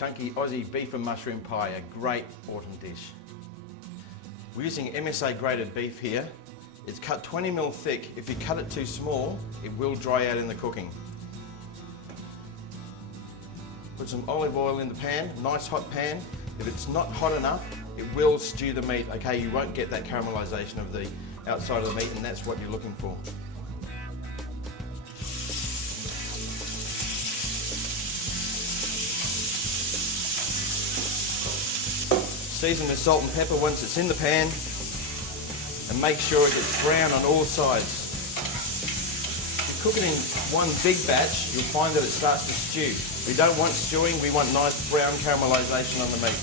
chunky Aussie beef and mushroom pie, a great autumn dish. We're using MSA grated beef here. It's cut 20mm thick. If you cut it too small, it will dry out in the cooking. Put some olive oil in the pan, nice hot pan. If it's not hot enough, it will stew the meat. Okay, you won't get that caramelisation of the outside of the meat, and that's what you're looking for. Season with salt and pepper once it's in the pan, and make sure it gets brown on all sides. If you cook it in one big batch, you'll find that it starts to stew. We don't want stewing, we want nice brown caramelisation on the meat.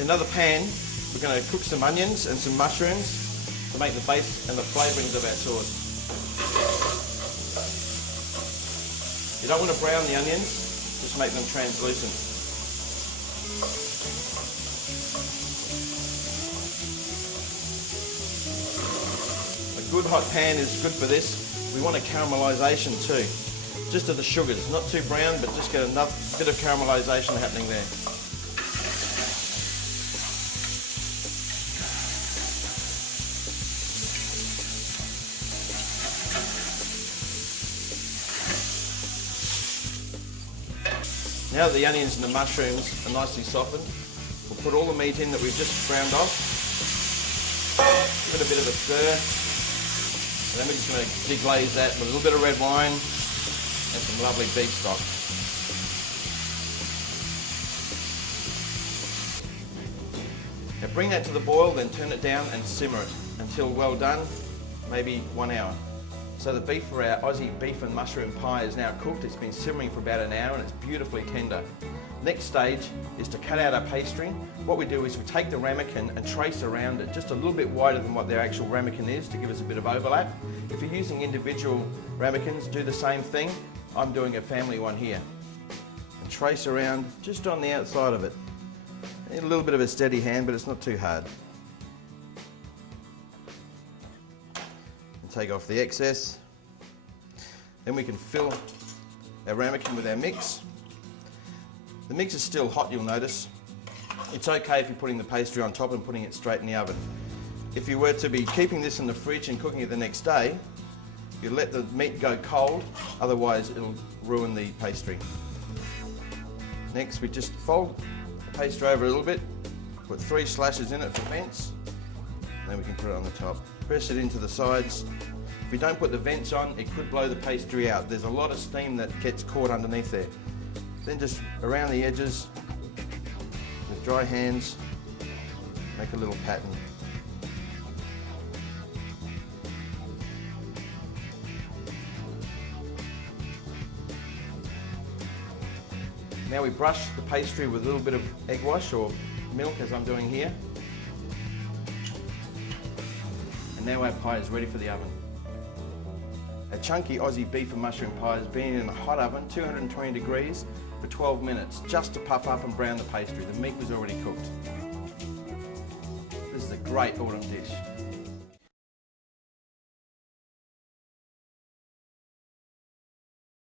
In another pan, we're going to cook some onions and some mushrooms to make the base and the flavourings of our sauce. You don't want to brown the onions, just make them translucent. A good hot pan is good for this. We want a caramelisation too, just of the sugars, not too brown, but just get enough bit of caramelisation happening there. Now that the onions and the mushrooms are nicely softened, we'll put all the meat in that we've just browned off. Give it a bit of a stir. And then we're just going to deglaze that with a little bit of red wine and some lovely beef stock. Now bring that to the boil, then turn it down and simmer it until well done, maybe 1 hour. So the beef for our Aussie beef and mushroom pie is now cooked. It's been simmering for about an hour and it's beautifully tender. Next stage is to cut out our pastry. What we do is we take the ramekin and trace around it just a little bit wider than what their actual ramekin is to give us a bit of overlap. If you're using individual ramekins, do the same thing. I'm doing a family one here. And trace around just on the outside of it. Need a little bit of a steady hand, but it's not too hard. And take off the excess. Then we can fill our ramekin with our mix. The mix is still hot, you'll notice. It's okay if you're putting the pastry on top and putting it straight in the oven. If you were to be keeping this in the fridge and cooking it the next day, you let the meat go cold, otherwise it'll ruin the pastry. Next, we just fold the pastry over a little bit, put 3 slashes in it for vents, and then we can put it on the top. Press it into the sides. If you don't put the vents on, it could blow the pastry out. There's a lot of steam that gets caught underneath there. Then just around the edges, with dry hands, make a little pattern. Now we brush the pastry with a little bit of egg wash or milk, as I'm doing here. And now our pie is ready for the oven. A chunky Aussie beef and mushroom pie has been in a hot oven, 220 degrees, for 12 minutes, just to puff up and brown the pastry. The meat was already cooked. This is a great autumn dish.